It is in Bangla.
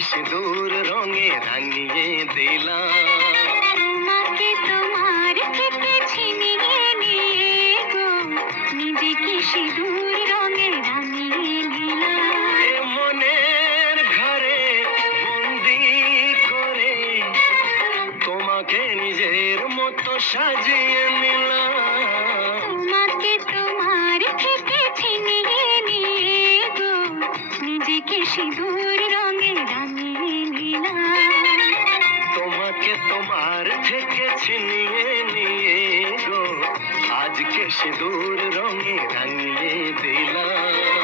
সিঁদুর রঙে রাঙিয়ে দিলাম। তোমাকে তোমার থেকে ছিনিয়ে নিয়ে গো নিজেকে সিঁদুর রঙে রাঙিয়ে নিলাম। মনের ঘরে বন্দি করে তোমাকে নিজের মতো সাজিয়ে নিলাম। সিঁদুর রঙে রাঙিয়ে দিলাম।